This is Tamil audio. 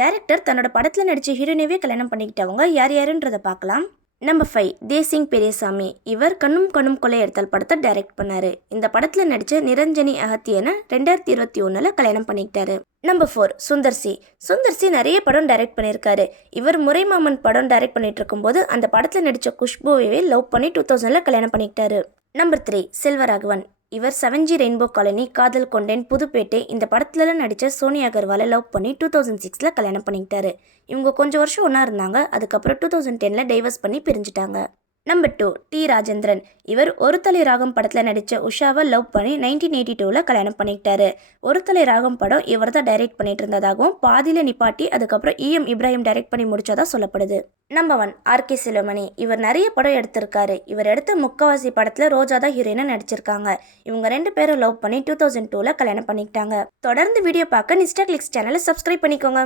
டைரக்டர் தன்னோட படத்தில் நடித்த ஹீரோயினவே கல்யாணம் பண்ணிக்கிட்டவங்க யார் யாருன்றதை பார்க்கலாம். நம்பர் 5 தேசிங் பெரியசாமி. இவர் கண்ணும் கண்ணும் கொள்ளையடித்தல் படத்தை டைரக்ட் பண்ணாரு. இந்த படத்தில் நடித்த நிரஞ்சனி அகத்தியனை 2021 கல்யாணம் பண்ணிக்கிட்டாரு. நம்பர் 4 சுந்தர்சி நிறைய படம் டைரக்ட் பண்ணியிருக்காரு. இவர் முறைமாமன் படம் டைரக்ட் பண்ணிட்டு இருக்கும்போது அந்த படத்தில் நடித்த குஷ்புவையே லவ் பண்ணி 2000 கல்யாணம் பண்ணிக்கிட்டாரு. நம்பர் 3 செல்வராகவன். இவர் 7G ரெயின்போ காலனி, காதல் கொண்டேன், புதுப்பேட்டை இந்த படத்துலலாம் நடித்த சோனியா அகர்வாலை லவ் பண்ணி 2006 கல்யாணம் பண்ணிக்கிட்டாரு. இவங்க கொஞ்சம் வருஷம் ஒன்றா இருந்தாங்க. அதுக்கப்புறம் 2010 டைவர்ஸ் பண்ணி பிரிஞ்சுட்டாங்க. Number 2 D Rajendran. இவர் ஒரு தலை ராகம் படத்தில் நடித்த உஷாவை லவ் பண்ணி 1982 கல்யாணம் பண்ணிக்கிட்டாரு. ஒரு தலை ராகம் படம் இவர் தான் டைரக்ட் பண்ணிட்டு இருந்ததாகவும் பாதியில் நிப்பாட்டி அதுக்கப்புறம் EM இப்ராஹிம் டைரக்ட் பண்ணி முடிச்சதா சொல்லப்படுது. Number 1 RK Selvamani. இவர் நிறைய படம் எடுத்திருக்காரு. இவர் எடுத்த முக்காவாசி படத்தில் ரோஜா தான் ஹீரோயினா நடிச்சிருக்காங்க. இவங்க 2 பேரும் லவ் பண்ணி 2002 கல்யாணம் பண்ணிக்கிட்டாங்க. தொடர்ந்து வீடியோ பார்க்க நிஸ்டா கிளிக்ஸ் சேனலை சப்ஸ்கிரைப் பண்ணிக்கோங்க.